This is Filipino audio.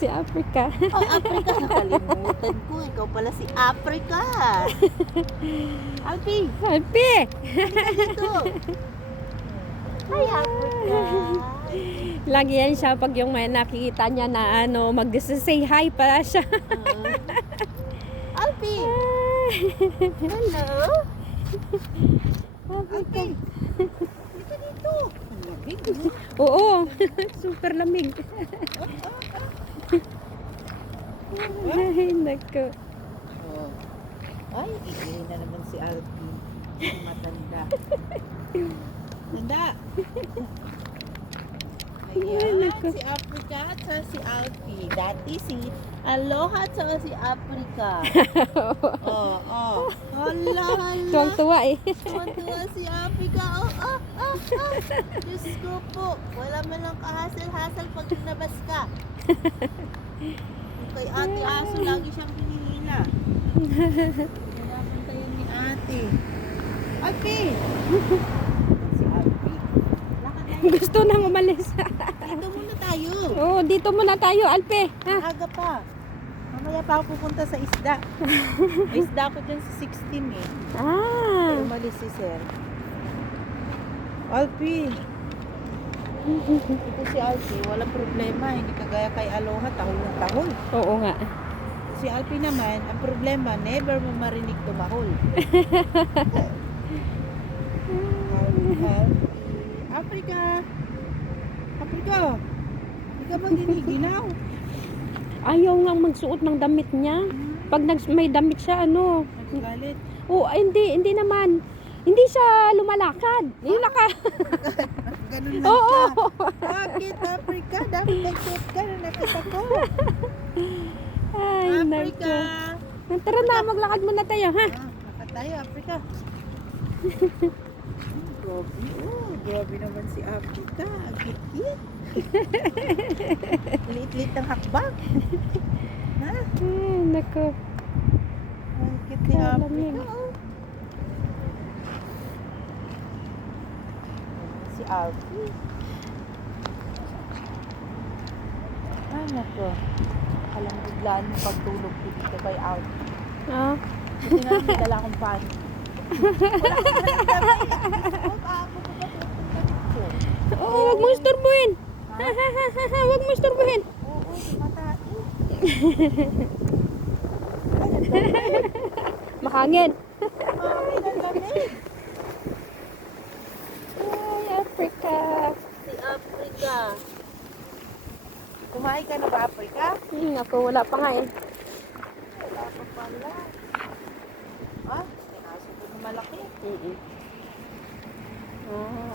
Si Africa. Oh, Africa. Nakalimutan ko. Ikaw pala si Africa. Alpi, Alpi! halika dito. Hi, Africa. Lagi yan siya pag yung may nakikita niya na ano, mag-say hi pa siya. Alpi. Hello. Alpi. Dito dito. Ang lamig, no? Oo, super lamig. Ay, naku. Oh. Ay, iihi na naman si Alpi. Ang matanda. Tanda. Ay, Ayan, naku. si Africa at saka si Alpi. Dati si Aloha at saka si Africa. Oh, oh. Hala, hala. Tuwang-tuwa eh. Tuwa si Africa. Oh, oh, oh, oh. Diyos ko po. Wala man lang kahasal-hasal pag nabas ka. Kay ate aso, lagi siyang hinihila. Hinapunta yun ni ate. Alpi! Si Alpi. Lakad na yun. Gusto nang umalis. Dito muna tayo. Oo, dito muna tayo, Alpi. Ha? Aga pa. Mamaya pa ako pupunta sa isda. May isda ako dyan sa 16 eh. Ah. Ay, umalis si sir. Alpi. Ito si Alpi, walang problema. Hindi kagaya kay Aloha, tahol ng tahol. Oo nga. Si Alpi naman, ang problema, never mo marinig tumahol. Africa! Africa! Hindi ka ba giniginaw? Ayaw nga magsuot ng damit niya. Pag may damit siya, ano. Nagagalit. Oo, hindi naman. Hindi siya lumalakad. Yung Ganun lang Oo. siya. Bakit, Africa? Dapat nagsuot ka na nakita ko. Ay, Africa! naku. Tara na, maglakad muna tayo, ha? Lakad tayo, Africa. Grabe. Oh, grabe naman si Africa. Ang kit-kit. Liit-liit ng hakbang. Ha? Ay, naku. Ang kit ni Lamig. Africa. Oh. Si Alfie. Ay, naku. Alam biglaan yung pagtulog ko dito kay Alfie. Ah. Kasi nga may dala akong pan. Wala akong damit. Oo, wag mo istorbuhin. Wag mo istorbuhin. Oo, tumatain. Makangin. Mami, ang lamig. Ay, Africa. Si Africa. Kumain ka na ba, Africa? Naku, wala pa nga eh. Wala pa pala. Ah, may aso doon na malaki. Ah.